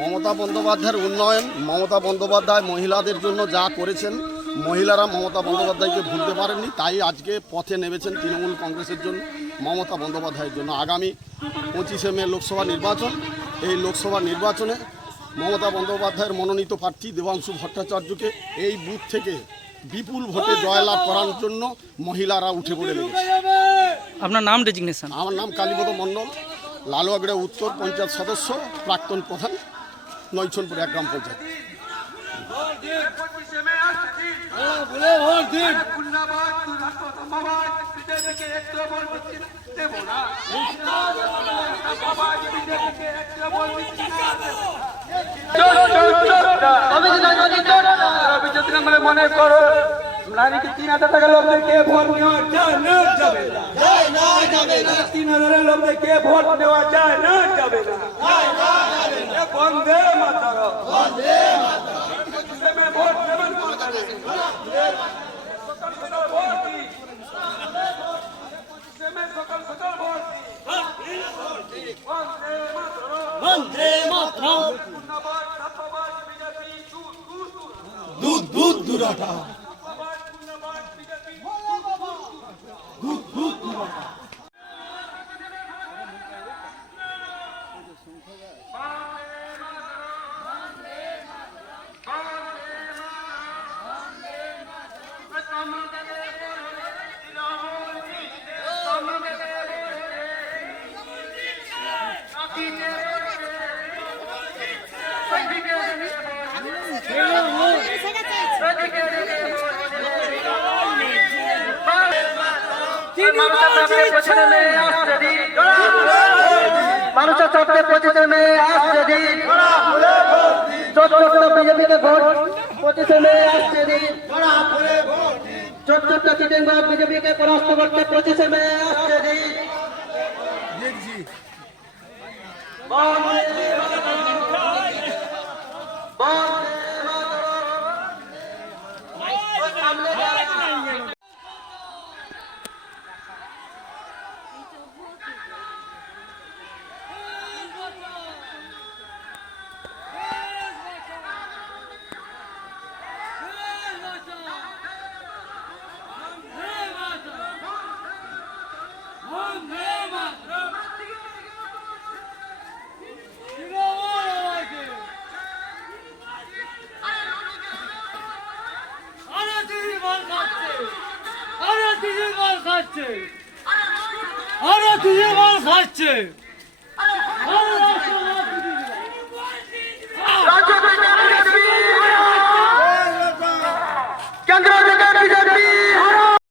মমতা বন্দ্যোপাধ্যায়ের উন্নয়ন, মমতা বন্দ্যোপাধ্যায় মহিলাদের জন্য যা করেছেন, মহিলারা মমতা বন্দ্যোপাধ্যায়কে ভুলতে পারেননি। তাই আজকে পথে নেমেছেন তৃণমূল কংগ্রেসের জন্য, মমতা বন্দ্যোপাধ্যায়ের জন্য। আগামী 25শে মে লোকসভা নির্বাচন, এই লোকসভা নির্বাচনে মমতা বন্দ্যোপাধ্যায়ের মনোনীত প্রার্থী দেবাংশু ভট্টাচার্যকে এই বুথ থেকে বিপুল ভোটে জয়লাভ করার জন্য মহিলারা উঠে পড়ে লেগেছে। আপনার নাম ডেজিগনেশন? আমার নাম কালীপদ মণ্ডল, লালুয়াগড়া উত্তর পঞ্চায়েত সদস্য, প্রাক্তন প্রধান, নৈছনপুর 1 গ্রাম পঞ্চায়েত। মনে করো নারীকে 3000 টাকা লোকদেরকে ভোট নেওয়া যায় না, যাবে না। 3000 লোকদেরকে ভোট নেওয়া যায় না, যাবে না। বন্দে মাতরম, বন্দে মাতরম। ভোট দেবেন কোথায়? সকাল সকাল ভোট দিন, সকাল সকাল ভোট দিন। বন্দে মাতরম, বন্দে মাতরম। দুধ দুধ দুরাটা, দুধ দুধ দুরাটা। মানুষের চক্রে 25শে মে আসছে দিন, 14টা বিজেপিকে ভোট 25শে মে আসছে দিন, 14টা চিটিংবাজ বিজেপিকে পরাস্ত করতে 25শে মে আসছে দিন। আরে তুই মাল খাচ্ছে।